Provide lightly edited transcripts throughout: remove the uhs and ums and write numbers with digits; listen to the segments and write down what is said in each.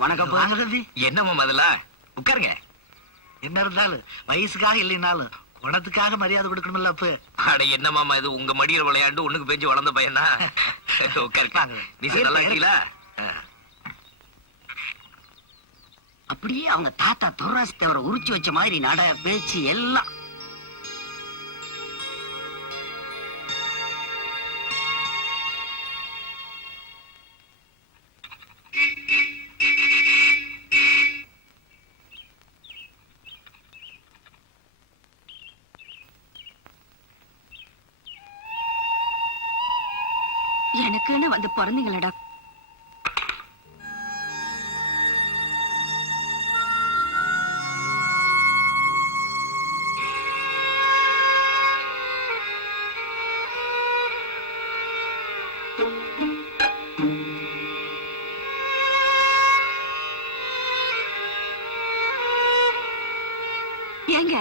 வணக்கம் வாங்க தம்பி. என்னம்மா முதல்ல உட்காருங்க. என்ன இருந்தாலும் வயசுக்காக இல்லைனாலும் குணத்துக்காக மரியாதை கொடுக்கணும்ல அப்ப. அட என்னமாமா இது உங்க மடியில் விளையாண்டு ஒண்ணுக்கு பெஞ்சு வளர்ந்த பையனா? உட்காருங்க. நீ நல்லா இருக்கீங்களா? அப்படியே அவங்க தாத்தா துர்ராசி தேவரை உரிச்சு வச்ச மாதிரி நட பேச்சு எல்லாம். எனக்குன்னு வந்து பிறந்தீங்களடா. ஏங்க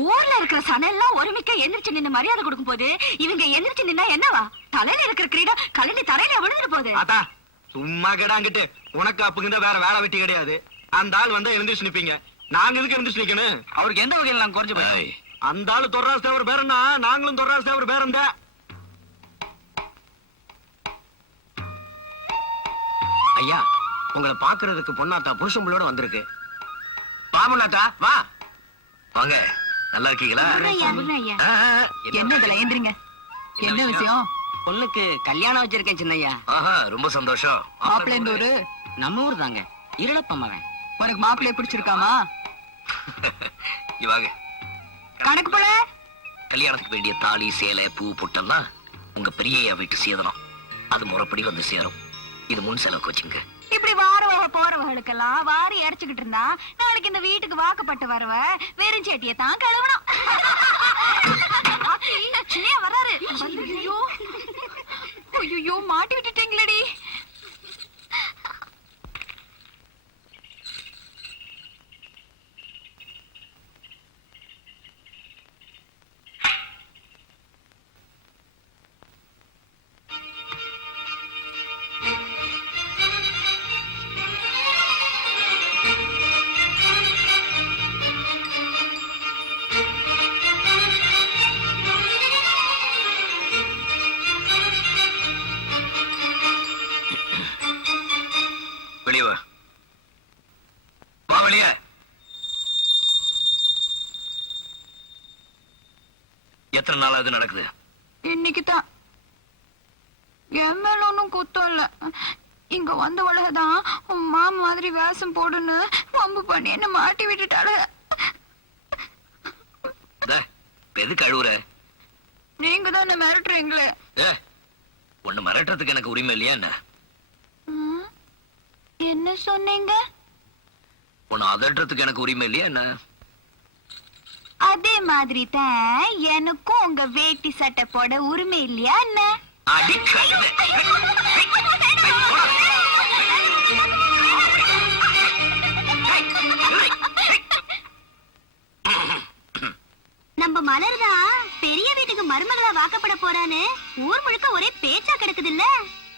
ஊர்ல இருக்கிற சனெல்லாம் ஒருமிக்க எந்திரிச்சு நின்னு மரியாதை கொடுக்கும் போது இவங்க எந்திரிச்சு நின்னா என்னவா? தலையில இருக்கிற கிரீடம் கலனி தரையில விழுந்துட்டு போகுது. அதா சும்மா கேடாங்கிட்டு உனக்கு அப்புங்க வேற வேலை வெட்டி கிடையாது. அந்த ஆள் வந்து எழுந்திரிச்சு நிப்பீங்க. நாங்க எதுக்கு எழுந்திரிச்சு நிக்கணும்? அவருக்கு எந்த வகையில் நாங்க குறைஞ்சு போய் அந்த ஆளு தொர்ராஸ் தேவர் பேரன்னா நாங்களும் தொர்ராஸ் தேவர் பேரந்த. ஐயா உங்களை பாக்குறதுக்கு பொண்ணாத்தா புருஷங்களோட வந்திருக்கு. பாமுனாத்தா வா. வாங்க. நல்லா இருக்கீங்களா? என்ன இதுல ஏந்திரிங்க. என்ன விஷயம்? பொண்ணுக்கு கல்யாணம் வச்சிருக்கேன் சின்னையா. ஆஹா ரொம்ப சந்தோஷம். மாப்பிள்ளை இந்த ஊரு? நம்ம ஊர் தாங்க, இருளப்பம்மவன். உனக்கு மாப்பிள்ளைய பிடிச்சிருக்காமா? வாங்க. கணக்கு போல கல்யாணத்துக்கு வேண்டிய தாலி சேலை பூ புட்டெல்லாம் உங்க பெரிய வீட்டு சேதனம். அது முறைப்படி வந்து சேரும். இது முன் செலவுக்கு வச்சுங்க. இப்படி வாரவக போறவர்களுக்கெல்லாம் வாரி இறைச்சுக்கிட்டு இருந்தா நாளைக்கு இந்த வீட்டுக்கு வாக்கப்பட்டு வரவ வெறும் சேட்டியை தான் கழுவணும். வராரு. ஐயோ மாட்டி விட்டுட்டீங்களடி. வெளியே வா. வா வெளியே. எத்தனை நாளா இது நடக்குது? இன்னைக்குதான். என் மேல ஒன்னும் குத்தம் இல்ல. இங்க வந்தவளதான் உன் மாமா மாதிரி வேஷம் போடுன்னு வம்பு பண்ணி என்ன மாட்டி விட்டுட்டாளு. எதுக்கு அழுவுற? நீங்க தான் என்ன மிரட்டுறீங்களே. உன்னை மிரட்டுறதுக்கு எனக்கு உரிமை இல்லையா என்ன? என்ன சொன்னீங்க? உன்னை அதட்டுறதுக்கு எனக்கு உரிமை இல்லையா என்ன? அதே மாதிரி தான் எனக்கும் உங்க வேட்டி சட்டை போட உரிமை இல்லையா என்ன? நம்ம மலர்தான் பெரிய வீட்டுக்கு மருமகளா வாக்கப்பட போறான்னு ஊர் முழுக்க ஒரே பேச்சா கிடக்குது இல்ல?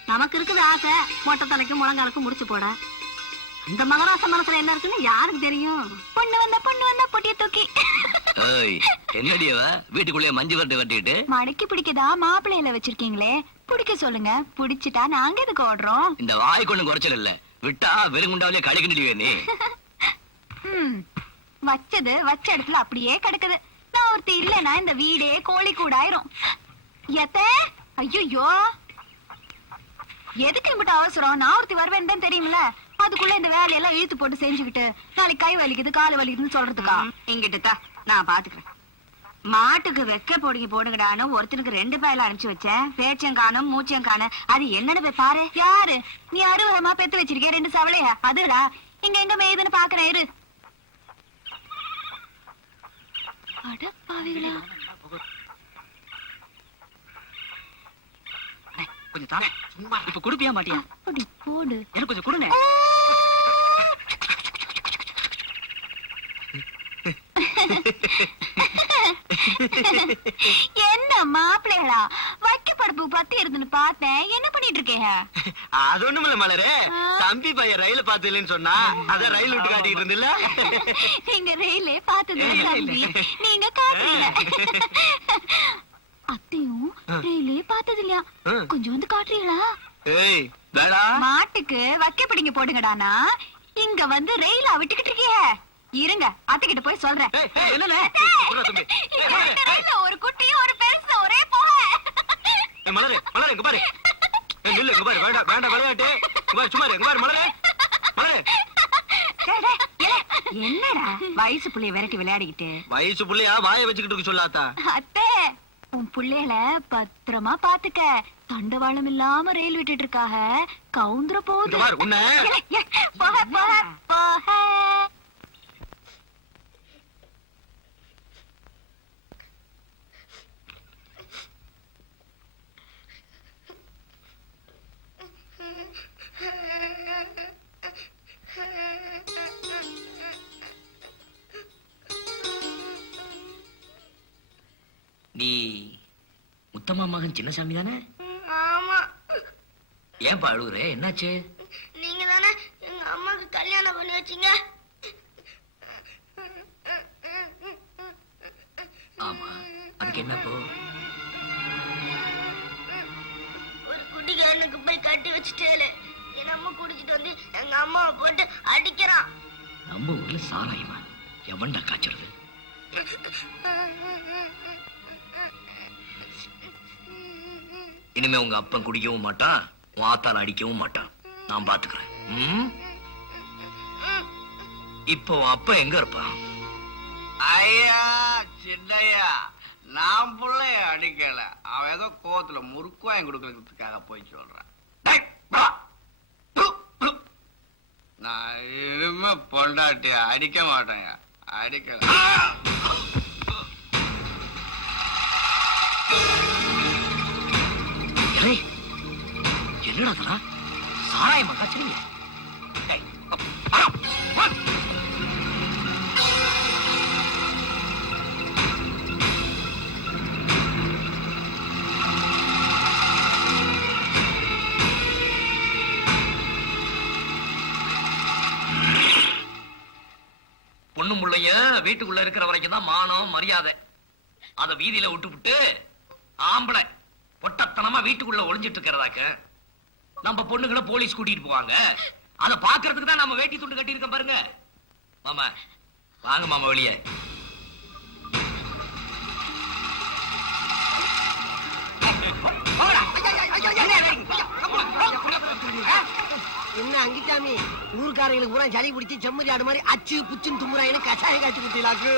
நமக்கு இருக்குது ஆசை மொட்டை தலைக்கும் முழங்காலுக்கும் முடிச்சு போட. இந்த மகராச மனசுல என்ன இருக்குன்னு யாருக்கு தெரியும்? பொண்ணு வந்தா பொட்டிய தூக்கி. என்னடியவ வீட்டுக்குள்ளே மஞ்சு வரட்டு வெட்டிட்டு மடக்கி பிடிக்கதா மாப்பிள்ளையில வச்சிருக்கீங்களே, பிடிக்க சொல்லுங்க. பிடிச்சிட்டா நாங்க எதுக்கு ஓடுறோம்? இந்த வாய் கொண்டு குறைச்சல் இல்ல, விட்டா வெறுங்குண்டாவிலே கழிக்கிண்டிடுவே நீ. வச்சது வச்ச இடத்துல அப்படியே கிடக்குது. நான் ஒருத்தி இல்லைன்னா இந்த வீடே கோழி கூடாயிரும். ஐயோ எதுக்கு இப்படி அவசரம்? நான் ஒருத்தி வருவேன்னு தான் தெரியுமில்ல. அதுக்குள்ள இந்த வேலையெல்லாம் இழுத்து போட்டு செஞ்சுக்கிட்டு நாளைக்கு கை வலிக்குது கால் வலிக்குதுன்னு சொல்றதுக்கா? இங்கிட்டுதா நான் பாத்துக்கிறேன். மாட்டுக்கு வெக்க போடுங்க போடுங்கடான்னு ஒருத்தனுக்கு 2 பாயில அனுப்பிச்சு வச்சேன். பேச்சங்கானும் மூச்சங்கானும் அது என்னன்னு போய் பாரு. யாரு நீ? அறுவரமா பெத்து வச்சிருக்கேன் 2 சவளையா? அதுடா இங்க எங்க மேயுதுன்னு பாக்குறேன் இரு. அடப்பாவிகளா. கொஞ்சம் தானே சும்மா. இப்ப குடுப்பியா மாட்டியா? அப்படி போடு. எனக்கு கொஞ்சம் கொடுங்க. என்ன மாப்பிள்ளைகளா வைக்க படுப்பு பத்தி இருந்துன்னு பார்த்தேன். என்ன பண்ணிட்டு இருக்கேன்? இருக்கீங்க அது ஒண்ணும் இல்ல மலரு, தம்பி பையன் ரயில பாத்து இல்லைன்னு சொன்னா அதான் ரயில் விட்டு காட்டிட்டு இருந்தில்ல. நீங்க ரயிலே பார்த்தது தம்பி, நீங்க காட்டுறீங்க. அத்தையும் ரயிலே பார்த்தது இல்லையா, கொஞ்சம் வந்து காட்டுறீங்களா? ஏய் வேடா, மாட்டுக்கு வக்க பிடிங்க போடுங்கடானா, இங்க வந்து ரயிலா விட்டுக்கிட்டு இருக்கீங்க. இருங்க அத்தை கிட்ட போய் சொல்றேன். என்னண்ணே இங்க இருக்க ரயில்ல ஒரு குட்டியும் ஒரு பெருசு ஒரே போக. மலரு மலரு இங்க பாரு, இல்ல இங்க பாரு, வேண்டாம் வேண்டாம் விளையாட்டு, இங்க பாரு சும்மா இங்க பாரு மலரு மலரு. என்னடா வயசு புள்ளைய விரட்டி விளையாடிக்கிட்டு? வயசு புள்ளையா வாயை வச்சுக்கிட்டு இருக்க சொல்லாத்தா. அத்தை உன் புள்ளையில பத்திரமா பாத்துக்க, தண்டவாளம் இல்லாம ரயில் விட்டுட்டு இருக்காக, கவுந்திர போகுது. உன்ன போக போக போக. நீ முத்தம்மா மகன் சின்னசாமி தானே? ஆமா, ஏன்பா அழுகுற, என்னாச்சு? நீங்க தானே எங்க அம்மாக்கு கல்யாணம் பண்ணி வச்சீங்க. ஆமா, அதுக்கு என்ன இப்போ? ஒரு குடிகாரனுக்கு போய் கட்டி வச்சுட்டேன். என் அம்மா குடிச்சிட்டு வந்து எங்க அம்மாவை போட்டு அடிக்கிறான். நம்ம ஊர்ல சாராயமா எவன்டா காய்ச்சறது? இனிமே உங்க அப்பன் குடிக்கவும் மாட்டான், உன் ஆத்தால அடிக்கவும் மாட்டான். நான் பாத்துக்கிறேன். ம்? இப்போ உன் அப்பா எங்க இருப்பான்? ஐயா சின்னையா, நான் பிள்ளைய அடிக்கல, அவன் ஏதோ கோவத்துல முறுக்கு வாங்கி கொடுக்கறதுக்காக போய் சொல்றான். டேய், வா. நான் இனிமே பொண்டாட்டிய அடிக்க மாட்டேங்க, அடிக்கல. ஏய், என்னடா இதெல்லாம்? சாராயமா காய்ச்சறீங்க? டேய், வா. பொண்ணு முள்ளைய வீட்டுக்குள்ள இருக்கிற வரைக்கும் தான் மானம் மரியாதை. அத வீதியில விட்டுவிட்டு ஆம்பளை பொட்டத்தனமா வீட்டுக்குள்ள ஒளிஞ்சிட்டு இருக்கிறதாக்க நம்ம பொண்ணுங்களை போலீஸ் கூட்டிட்டு போவாங்க. அத பாக்குறதுக்கு தான் நம்ம வேட்டி துண்டு கட்டி இருக்கோம் பாருங்க. மாமா வாங்க மாமா வெளியே. என்ன அங்கிட்டாமி, ஊர்க்காரங்களுக்கு பூரா சளி பிடிச்சி செம்மறி ஆடு மாதிரி அச்சு புச்சுன்னு தும்புறாங்க, கஷாயம் காய்ச்சி குட்டிலாக்கு.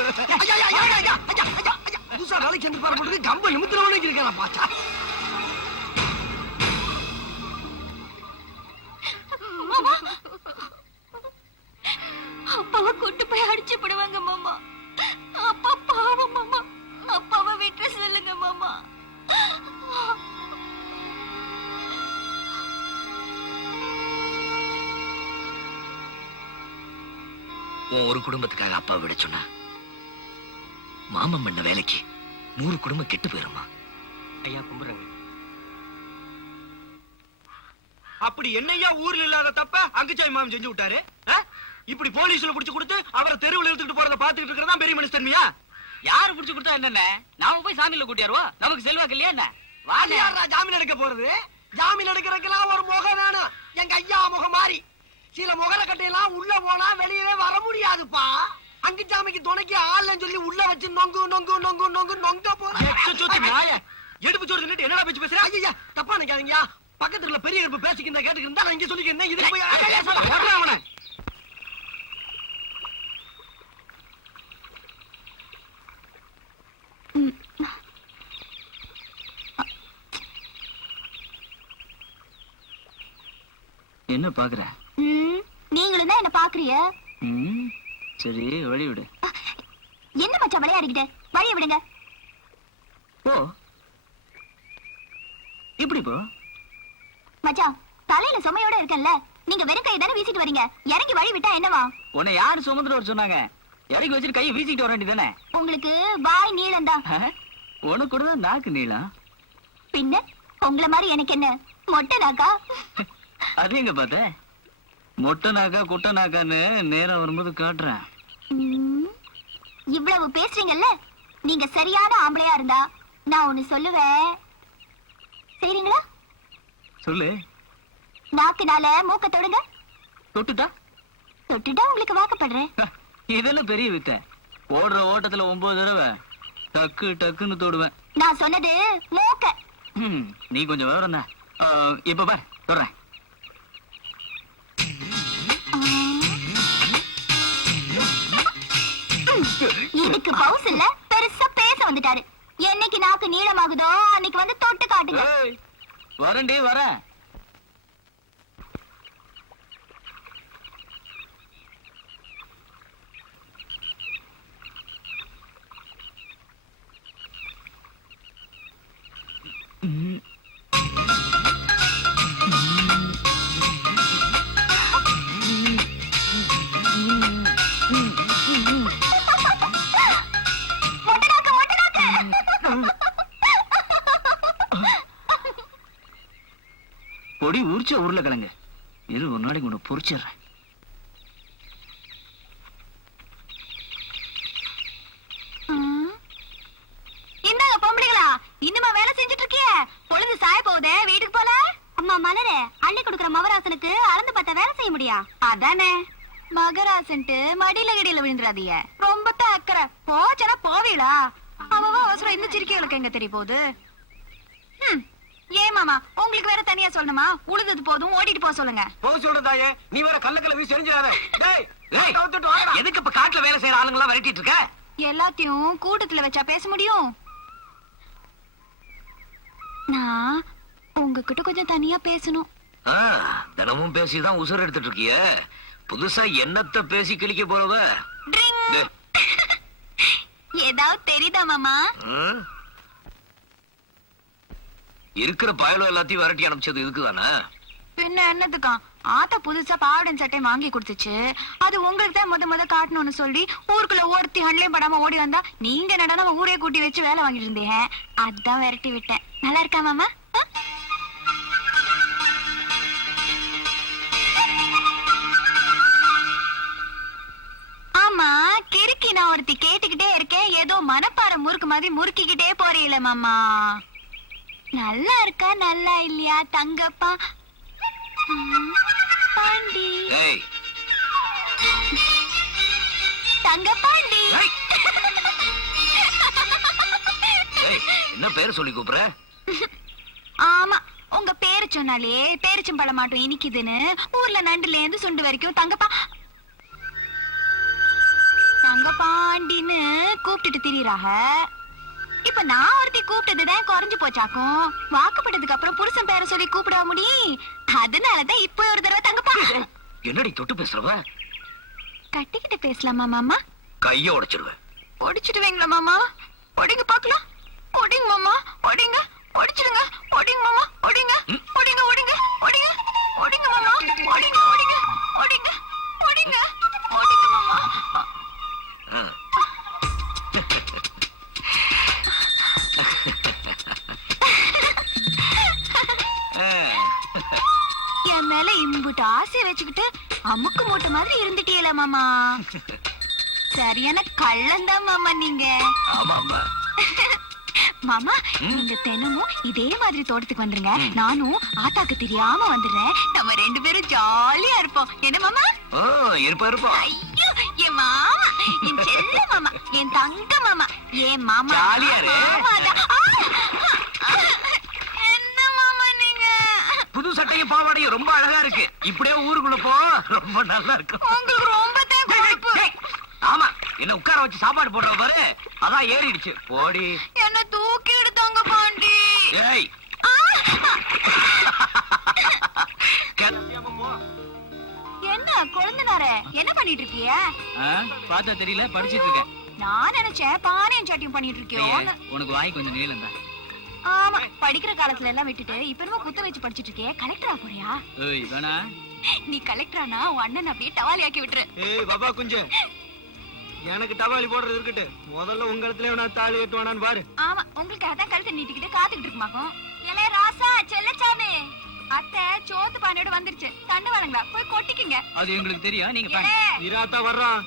புதுசா வேலைக்கு சென்று பாரு, கம்ப நிமித்திரவனே இருக்கான் பாச்சா. அப்பாவை கூட்டு போய் அடிச்சு போடுவாங்க மாமா. அப்பா பாவம் மாமா, அப்பாவை விட்டு சொல்லுங்க மாமா. உன் ஒரு குடும்பத்துக்காக அப்பா விட சொன்னா மாமன் பண்ண வேலைக்கு 100 குடும்பம் கெட்டு போயிருமா? ஐயா கும்பிடுறேங்க. அப்படி என்னையா ஊர்ல இல்லாத தப்ப அங்குச்சாமி மாமன் செஞ்சு விட்டாரு. இப்படி போலீஸ்ல புடிச்சு கொடுத்து அவரை தெருவில் எடுத்துட்டு போறத பாத்துக்கிட்டு இருக்கிறதா பெரிய மனுஷன்மையா? யாரு புடிச்சு கொடுத்தா என்னென்ன, நாம போய் சாமியில கூட்டியாருவா, நமக்கு செல்வாக்கு இல்லையா என்ன? வாடி யாரா ஜாமீன் எடுக்க போறது? ஜாமீன் எடுக்கிறதுக்கெல்லாம் ஒரு முகம் வேணும். எங்க ஐயா முகம் மாறி சில முகர கட்டையெல்லாம் உள்ள போனா வெளியவே வர முடியாதுப்பா. அங்குச்சாமிக்கு துணைக்கு ஆள்னு சொல்லி உள்ள வச்சு நொங்கு நொங்கு நொங்கு நொங்கு நொங்க போற. எடுப்பு சோறு தின்னுட்டு என்னடா பேச்சு பேசுற? ஐயா தப்பா நினைக்காதீங்க, பக்கத்துல பெரிய எடுப்பு பேசிக்கிட்டு கேட்டுக்கிட்டு இருந்தா நான் இங்க சொல்லிக்கிறேன். இதுக்கு போய் அவனை என்ன பாக்குற? நீங்களும் தான் என்ன பாக்குறிய? சரி வழி விடு. என்ன மச்சான் விளையாடிக்கிட்டு? வழிய விடுங்க. போ, இப்படி போ. மச்சான் தலையில சுமையோட இருக்கல்ல, நீங்க வெறும் கையை தானே வீசிட்டு வரீங்க, இறங்கி வழி விட்டா என்னவா? உன்னை யாரு சுமந்துட்டு வர சொன்னாங்க? இறங்கி வச்சுட்டு கையை வீசிட்டு வர வேண்டியதானே? உங்களுக்கு வாய் நீளம் தான். உனக்கு கூட தான் நாக்கு நீளம். பின்ன உங்களை மாதிரி எனக்கு என்ன மொட்டை நாக்கா. அது எங்க பார்த்த? மொட்டை நாக்கா குட்டை நாக்கான்னு நேரம் வரும்போது காட்டுறேன். ம், இவ்வளவு பேசுறீங்கல்ல, நீங்க சரியான ஆம்பளையா இருந்தா நான் ஒண்ணு சொல்லுவேன், சரிங்களா? சொல்லு. நாக்குனால மூக்க தொடுங்க. தொட்டுட்டா? தொட்டுட்டா உங்களுக்கு வாக்கப்படுறேன். இதெல்லாம் பெரிய வித்த. ஓடுற ஓட்டத்துல 9 தடவை டக்கு டக்குன்னு தொடுவேன். நான் சொன்னது மூக்க. நீ கொஞ்சம் விவரம் தான். இப்ப பார் தொடுறேன். இதுக்கு பவுஸ் இல்ல, பெருசா பேச வந்துட்டாரு. என்னைக்கு நாக்கு நீளமாகுதோ அன்னைக்கு வந்து தொட்டு காட்டுங்க. வரேன்டி வரேன். மொட்டை நாக்கு, மொட்டை நாக்கு. பொடி உரிச்ச உருளைக்கிழங்கு. இரு ஒரு நாளைக்கு உன்னை பொரிச்சிடுறேன். இந்தாங்க பொம்பளைங்களா, இன்னுமா வேலை செஞ்சுட்டு இருக்கிய? பொழுது சாய போகுதே, வீட்டுக்கு போல. அம்மா மலரே, அள்ளி கொடுக்குற மகராசனுக்கு அளந்து பார்த்தா வேலை செய்ய முடியா? அதானே. மகராசன்ட்டு மடியில கடியில விழுந்துடாதீங்க. ரொம்ப அக்கறை போச்சனா போவீளா? அவன் அவசரம் இன்னும் சிரிக்கைகளுக்கு எங்க தெரிய போகுது. ஏன் மாமா, உங்களுக்கு வேற தனியா சொல்லணுமா? உழுது போதும், ஓடிட்டு போக சொல்லுங்க. போக சொல்றதாயே, நீ வேற கல்லக்கல்ல வீசி எரிஞ்சாத. டேய், ஏய், தவிர்த்துட்டு வாடா. எதுக்கு இப்ப காட்டுல வேலை செய்யற ஆளுங்களா விரட்டிட்டு இருக்க? எல்லாத்தையும் கூட்டத்துல வச்சா பேச முடியும். நான் உங்ககிட்ட கொஞ்சம் தனியா பேசணும். தினமும் பேசிதான் உசுர் எடுத்துட்டு இருக்கிய. புதுசா என்னத்த பேசி கிழிக்க போறவ? டேய், ஏதாவது தெரியுதா மாமா? இருக்கிற பயலோ எல்லாத்தையும் விரட்டி அனுப்பிச்சது இதுக்குதானே? பின்ன என்னதுக்கா? ஆத்தா புதுசா பாவாடன் சட்டை வாங்கி கொடுத்துச்சு. அது உங்களுக்கு தான் முத காட்டணும்னு சொல்லி ஊருக்குள்ள ஒருத்தி ஹண்ட்லயும் படாம ஓடி வந்தா, நீங்க நடன ஊரே கூட்டி வச்சு வேலை வாங்கிட்டு இருந்தீங்க. அதான் விரட்டி விட்டேன். நல்லா இருக்கா மாமா? ஆமா, கிறுக்கி நான் ஒருத்தி கேட்டுக்கிட்டே இருக்கேன். ஏதோ மனப்பாறை முறுக்கு மாதிரி முறுக்கிக்கிட்டே போறீங்களே மாமா. நல்லா இருக்கா நல்லா இல்லையா தங்கப்பா பாண்டி? ஏய், தங்க பாண்டி. ஏய். ஏய், என்ன பேரு சொல்லி கூப்பிடுற? ஆமா, உங்க பேரு சொன்னாலே பேரிச்சம்பழம் மாட்டோம் இனிக்குதுன்னு ஊர்ல நண்டுல இருந்து சுண்டு வரைக்கும் தங்கப்பா தங்கப்பாண்டின்னு கூப்பிட்டுட்டு திரியறாக. இப்ப நான் ஒருத்தி கூப்பிட்டதுதான் குறைஞ்சு போச்சாக்கும். வாக்குப்பட்டதுக்கு அப்புறம் புருஷன் பேரை சொல்லி கூப்பிட முடியும். அதனாலதான் இப்ப ஒரு தடவை தங்கப்பா. என்னடி தொட்டு பேசுறவ? கட்டிக்கிட்டு பேசலாமா மாமா? கைய உடைச்சிருவேன். ஒடிச்சிடுவீங்களா மாமா? ஒடிங்க பாக்கலாம். ஒடிங்க மாமா, ஒடிங்க. ஒடிச்சிடுங்க. ஒடிங்க மாமா, ஒடிங்க. ஒடிங்க, ஒடிங்க, ஒடிங்க. ஒடிங்க மாமா, ஒடிங்க, ஒடிங்க, ஒடிங்க, ஒடிங்க, ஒடிங்க மாமா. என் மேல இம்புட்டு ஆசைய வச்சுக்கிட்டு அமுக்கு மூட்டை மாதிரி இருந்துட்டீல மாமா. சரியான கள்ளந்தான் மாமா நீங்க. ஆமாமா. மாமா, நீங்க தினமும் இதே மாதிரி தோட்டத்துக்கு வந்துருங்க. நானும் ஆத்தாக்கு தெரியாம வந்துடுறேன். நம்ம 2 பேரும் ஜாலியா இருப்போம். என்ன மாமா? ஓ, இருப்பா இருப்பா. ஐயோ, என் மாமா, என் செல்ல மாமா, என் தங்க மாமா, என் மாமா. ஜாலியா இரு. மாமாதான். என்ன மாமா நீங்க? புது சட்டையும் பாவாடையும் ரொம்ப அழகா இருக்கு. இப்படியே ஊருக்குள்ள போ, ரொம்ப நல்லா இருக்கும். உங்களுக்கு ரொம்ப தான் கொழுப்பு. ஆமா, என்ன உட்கார வச்சு சாப்பாடு போடுற பாரு, அதான் ஏறிடுச்சு. போடி. என்ன தூக்கி எடுத்தாங்க பாண்டி. ஏய், என்ன குழந்தைனாரே, என்ன பண்ணிட்டு இருக்கீங்க? பார்த்தா தெரியல, படிச்சிட்டு இருக்கேன். நான் நினைச்சேன் பானையும் சாட்டியும் பண்ணிட்டு இருக்கியோன்னு. உனக்கு வாய் கொஞ்சம் நீளம் தான். ஆமா, படிக்கிற காலத்துல எல்லாம் விட்டுட்டு இப்ப என்னமோ குத்த வச்சு படிச்சிட்டு இருக்கே. கலெக்டரா போறியா? ஏய் வேணா. நீ கலெக்டரானா உன் அண்ணன் அப்படியே டவாலி ஆக்கி விட்டுரு. ஏய் பாபா குஞ்சு, எனக்கு டவாலி போடுறது இருக்கட்டு. முதல்ல உங்க இடத்துல நான் தாலி கட்டுவானான்னு பாரு. ஆமா, உங்களுக்கு அதான் கழுத்தை நீட்டிக்கிட்டு காத்துக்கிட்டு இருக்குமாக்கும். ஏலே ராசா செல்லச்சாமி, அத்தை சோத்து பானையோட வந்துருச்சு தண்ணி வழங்களா போய் கொட்டிக்குங்க அது எங்களுக்கு தெரியும் நீங்க ஏலே, இராத்தா வர்றான்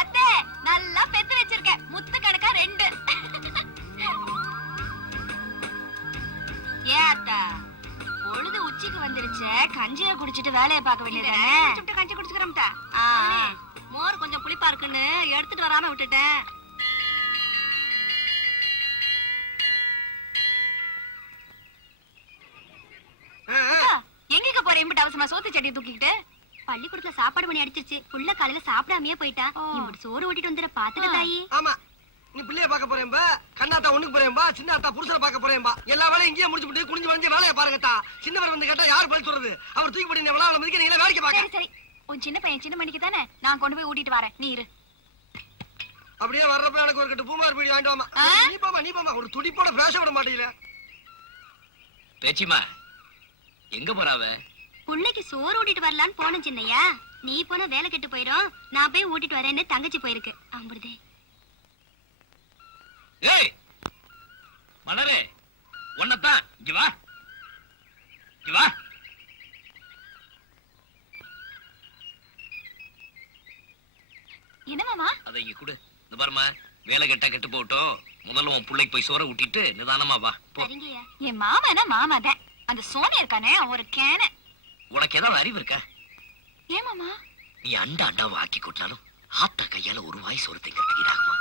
அத்தை நல்லா பெத்து வச்சிருக்கேன் முத்து கணக்கா 2 ஏ அத்தா பொழுது உச்சிக்கு வந்துருச்சு கஞ்சியை குடிச்சிட்டு வேலையை பார்க்க வேண்டியது கஞ்சி குடிச்சுக்கிறோம்டா மோர் கொஞ்சம் புளிப்பா இருக்குன்னு எடுத்துட்டு வராம விட்டுட்டேன். எங்க போற இம்பிட்டு அவசரமா சோத்து செடியை தூக்கிக்கிட்டு பள்ளிக்கூடத்துல சாப்பாடு மணி அடிச்சிருச்சு புள்ள காலையில சாப்பிடாமயே போயிட்டான். இப்படி சோறு ஓட்டிட்டு வந்துட பாத்துக்க தாயி. ஆமா நீ பிள்ளைய பார்க்க போறேன்பா கண்ணாத்தா ஒண்ணுக்கு போறேன்பா சின்ன அத்தா புருஷனை பார்க்க போறேன்பா எல்லா வேலையும் இங்கேயே முடிச்சு விட்டு குனிஞ்சு வளைஞ்சு வேலையை பாருங்கத்தா. சின்னவர் வந்து கேட்டா யார் பதில் சொல்றது? அவர் தூக்கி போட்டு எவ்வளவு அவளை மதிக்க நீங்களே வேலைக்கு சரி பாக்க. சரி உன் சின்ன பையன் சின்ன மணிக்கு தானே நான் கொண்டு போய் ஊட்டிட்டு வரேன் நீ இரு. அப்படியே வர்றப்ப எனக்கு ஒரு கட்டு பூமார் பீடி வாங்கிட்டு வாமா. நீ போமா ஒரு துடிப்போட பேச விட மாட்டீங்களே. பேச்சிமா எங்க போறாவ? புள்ளைக்கு சோறு ஊட்டிட்டு வரலான்னு போனேன் சின்னையா. நீ போன வேலை கெட்டு போயிரும் நான் போய் ஊட்டிட்டு வரேன்னு தங்கச்சி போயிருக்கு. அம்புடுதே ஏய் மலரே ஒன்னதான் இங்க வா இங்க வா. என்ன மாமா அதை இங்க கொடு. இந்த பாருமா வேலை கெட்டா கெட்டு போட்டோம். முதல்ல உன் பிள்ளைக்கு போய் சோற ஊட்டிட்டு நிதானமா வா போ. சரிங்கய்யா. என் மாமனா மாமாதான் அந்த சோனி இருக்கானே ஒரு கேன. உனக்கு ஏதாவது அறிவு இருக்கா? ஏன் மாமா நீ அண்டா அண்டாவை ஆக்கி கொட்டினாலும் ஆத்தா கையால ஒரு வாய் சோறு திங்கிறதுக்கு ஈடாகுமா?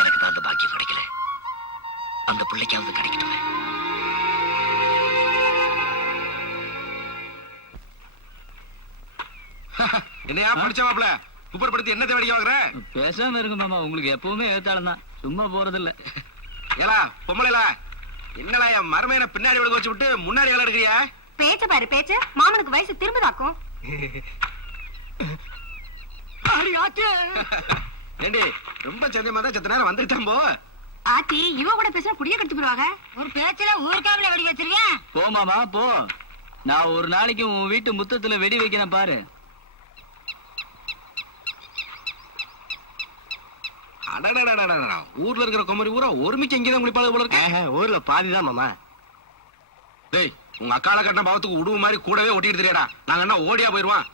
எனக்கு தான் அந்த பாக்கியம் கிடைக்கல. அந்த பிள்ளைக்காவது கிடைக்கட்டுமே. என்னையா படிச்ச மாப்ள குப்பர்படுத்தி என்ன தேவடிக்க வாங்குற? பேசாம இருக்கு மாமா, உங்களுக்கு எப்பவுமே எழுத்தாளம் தான், சும்மா போறது இல்ல. ஏலா பொம்பளைல என்னடா என் மருமையனை பின்னாடி விழுக வச்சு விட்டு முன்னாடி வேலை எடுக்கிறியா? பேச்ச பாரு பேச்ச மாமனுக்கு வயசு திரும்பதாக்கும். ஏண்டி ரொம்ப சந்தேகமா தான் செத்த நேரம் வந்துட்டான் போ. ஆத்தி இவ கூட பேச குடிய கட்டு போடுவாங்க. ஒரு பேச்சுல ஊருக்காவில வெடி வச்சிருக்கேன். போ மாமா போ, நான் ஒரு நாளைக்கு உன் வீட்டு முத்தத்துல வெடி வைக்கிறேன் பாரு. அடடடடடடா, ஊர்ல இருக்கிற குமரி ஊரா ஒருமிச்சு எங்கதான் குளிப்பாது போல இருக்கு. ஊர்ல பாதிதான் மாமா. டேய் உங்க அக்கால கட்டின பாவத்துக்கு உடுவு மாதிரி கூடவே ஒட்டிட்டு தெரியாடா. நாங்க என்ன ஓடியா போயிருவான்?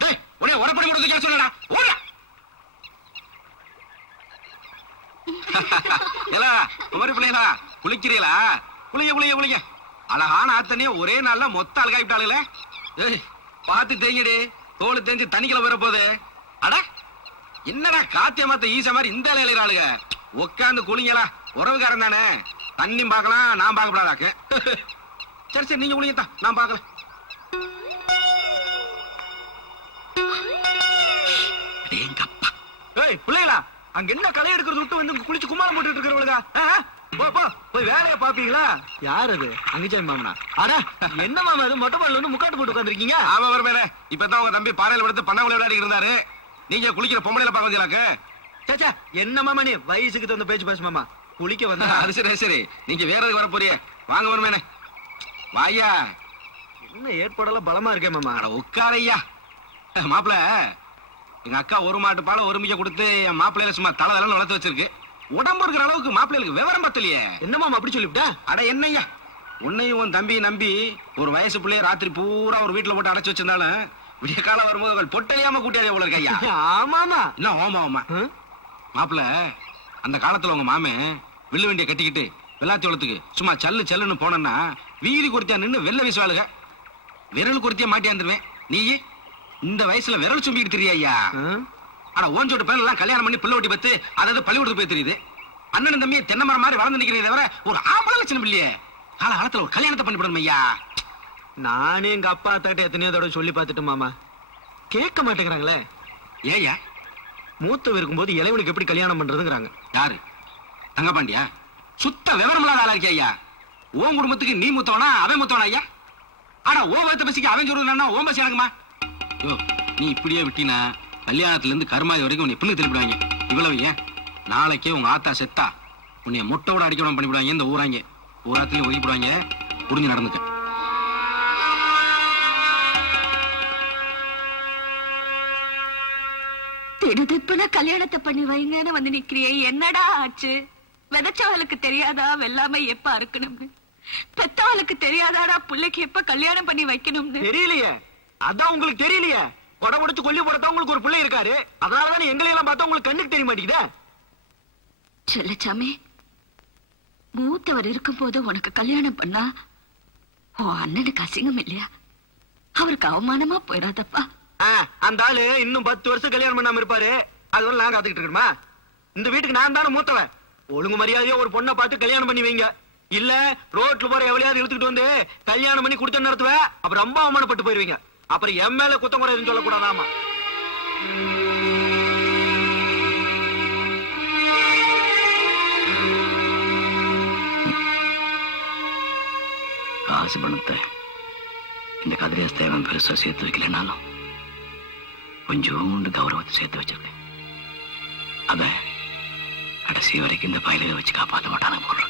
டேய் உடனே உடப்படி கொடுத்து சொல்லடா ஓடா. ஏலா குமரி பிள்ளைகளா குளிக்கிறீங்களா? குளிக்க குளிக்க குளிக்க. அழகான ஆத்தனையே ஒரே நாள்ல மொத்த அழகாயிட்டாளுங்களே. ஏய் பார்த்து தேங்கிடி, தோல் தேஞ்சு தண்ணிக்குள்ள வர போகுது. அட என்னடா காத்திய மாத்த ஈச மாதிரி இந்த இலையில ஆளுங்க உட்காந்து குளிங்களா. உறவுக்காரன் தானே, தண்ணியும் பார்க்கலாம் நான் பார்க்கப்படாதாக்கு. சரி சரி நீங்க குளிங்கத்தான் நான் பார்க்கல. ஏய் பிள்ளைகளா அங்க என்ன களை எடுக்கிறது விட்டு வந்து குளிச்சு கும்மாளம் போட்டுட்டு இருக்கிறவளுக்கா? போ போ போய் வேலையை பாப்பீங்களா? யார் அது? அங்கச்சாமி மாமனா? அடா என்ன மாமா அது மொட்டை பாடல வந்து முக்காட்டு போட்டு உட்காந்துருக்கீங்க? ஆமா வரமேல இப்பதான் உங்க தம்பி பாறையில விடுத்து பண்ண விளையாடி இருந்தாரு. நீங்க குளிக்கிற பொம்பளையில பாக்கலாக்கு. சேச்சா என்ன மாமா நீ வயசுக்கு தகுந்த பேச்சு பேசு மாமா, குளிக்க வந்தா. அது சரி சரி நீங்க வேற எதுக்கு வர போறிய? வாங்க வருமேனே வாயா. என்ன ஏற்பாடெல்லாம் பலமா இருக்கே மாமா. அட உட்காரையா மாப்பிள. எங்க அக்கா ஒரு மாட்டு பாலை ஒரு மிக்க கொடுத்து என் மாப்பிள்ளையில சும்மா தலை தலைன்னு வளர்த்து வச்சிருக்கு. உடம்பு இருக்கிற அளவுக்கு மாப்பிள்ளைகளுக்கு விவரம் பத்தலையே. என்ன மாமா அப்படி சொல்லிவிட்டா? அட என்னய்யா உன்னையும் உன் தம்பி நம்பி ஒரு வயசு பிள்ளைய ராத்திரி பூரா ஒரு வீட்டுல போட்டு அடைச்சு வச்சிருந்தாலும் விடிய காலம் வரும்போது அவள் பொட்டலையாம கூட்டியாதே போல இருக்கையா. ஆமாமா என்ன ஓமா ஓமா மாப்பிள. அந்த காலத்துல உங்க மாமே வில்லு வண்டியை கட்டிக்கிட்டு வெள்ளாத்தி வளத்துக்கு சும்மா சல்லு சல்லுன்னு போனேன்னா வீதி குறித்தியா நின்று வெள்ள வீசுவாளுக. விரல் குறித்தியா மாட்டியாந்துருவேன். நீ இந்த வயசுல விரல் சும்பிக்கிட்டு தெரியா? ஆனா ஓஞ்சோட்டு பேர் எல்லாம் கல்யாணம் பண்ணி பிள்ளை ஒட்டி பத்து அதாவது பள்ளிக்கூடத்துக்கு போய் தெரியுது. அண்ணன் தம்பியை தென்னை மரம் மாதிரி வளர்ந்து நிக்கிறதே தவிர ஒரு ஆம்பளை லட்சணம் இல்லையே. கால காலத்துல ஒரு கல்யாணத்தை பண்ணி போடணும் ஐயா. நானே எங்க அப்பா அத்தாட்ட எத்தனையோ தடவை சொல்லி பார்த்துட்டு மாமா கேட்க மாட்டேங்கிறாங்களே. ஏயா மூத்த இருக்கும்போது இளைவனுக்கு எப்படி கல்யாணம் பண்றதுங்கிறாங்க. யாரு தங்கப்பாண்டியா? சுத்த விவரம் இல்லாத ஆளா இருக்கியா ஐயா. உன் குடும்பத்துக்கு நீ முத்தவனா அவன் முத்தவனா ஐயா? ஆனா ஓ வயத்த பசிக்கு அவன் சொல்றா ஓம் பசி எனக்குமா? யோ நீ இப்படியே விட்டினா கல்யாணத்துல இருந்து கருமாதி வரைக்கும் உன்னை பிள்ளை திருப்பிடுவாங்க. இவ்வளவு ஏன் நாளைக்கே உங்க ஆத்தா செத்தா உன்னைய முட்டோட அடிக்கணும் பண்ணிவிடுவாங்க. இந்த ஊராங்க ஊராத்திலையும் ஒதுக்கிடுவாங்க. புரிஞ்சு நடந்துக்க. திடுதிப்புல கல்யாணத்தை பண்ணி வைங்கன்னு வந்து நிக்கிறியே என்னடா ஆச்சு? விதைச்சவளுக்கு தெரியாதா வெள்ளாமை எப்ப அறுக்கணும்னு? பெத்தவளுக்கு தெரியாதாடா பிள்ளைக்கு எப்ப கல்யாணம் பண்ணி வைக்கணும்னு? தெரியலையே, அதான் உங்களுக்கு தெரியலையே. கொடை முடிச்சு கொல்லி போடத்தான் உங்களுக்கு ஒரு பிள்ளை இருக்காரு. அதனாலதானே எங்களை எல்லாம் பார்த்தா உங்களுக்கு கண்ணுக்கு தெரிய மாட்டேங்குதா? செல்லச்சாமி, மூத்தவர் இருக்கும் போது உனக்கு கல்யாணம் பண்ணா உன் அண்ணனுக்கு அசிங்கம் இல்லையா? அவருக்கு அவமானமா போயிடாதப்பா. அந்த ஆளு இன்னும் 10 வருஷம் கல்யாணம் பண்ணாம இருப்பாரு. அதுவரை நான் காத்துக்கிட்டு இருக்கணுமா? இந்த வீட்டுக்கு நான் தானே மூத்தவன். ஒழுங்கு மரியாதையா ஒரு பொண்ணை பார்த்து கல்யாணம் பண்ணி வைங்க. இல்ல ரோட்ல போற எவ்வளையாவது இழுத்துக்கிட்டு வந்து கல்யாணம் பண்ணி குடுத்த நடத்துவேன். அப்புறம் ரொம்ப அவமானப்பட்டு போயிருவீங்க. அப்புறம் என் மேல குத்தம் குறைன்னு சொல்லக்கூடாதாமா. காசு பணத்தை இந்த கதிரியாஸ் தேவன் பெருசா சேர்த்து வைக்கலனாலும் கொஞ்சோண்டு கௌரவத்தை சேர்த்து வச்சிருக்கேன். அத கடைசி வரைக்கும் இந்த பயில வச்சு காப்பாற்ற மாட்டானு போடுறேன்.